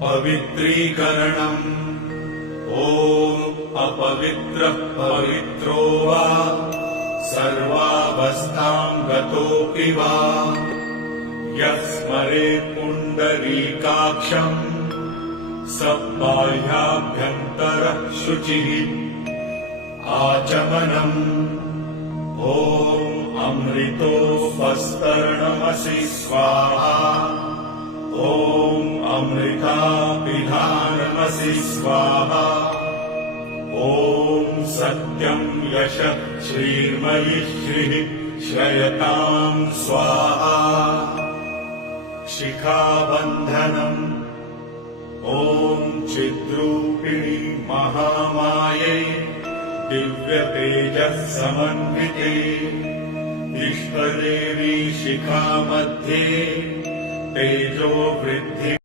पवित्रीकरणम् ॐ अपवित्रः पवित्रो वा सर्वावस्थां गतोऽपि वा यः स्मरेत् पुण्डरीकाक्षम् स बाह्याभ्यन्तरः शुचिः आचमनम् ॐ अमृतोपस्तरणमसि स्वाहा ॐ अमृताभिधानमसि स्वाहा ॐ सत्यं यशः श्रीर्मयि श्रीः श्रयतां स्वाहा शिखाबन्धनम् ॐ चिद्रूपिणी महामाये दिव्यतेजः समन्विते इष्टदेवी शिखा मध्ये तेजो वृद्धि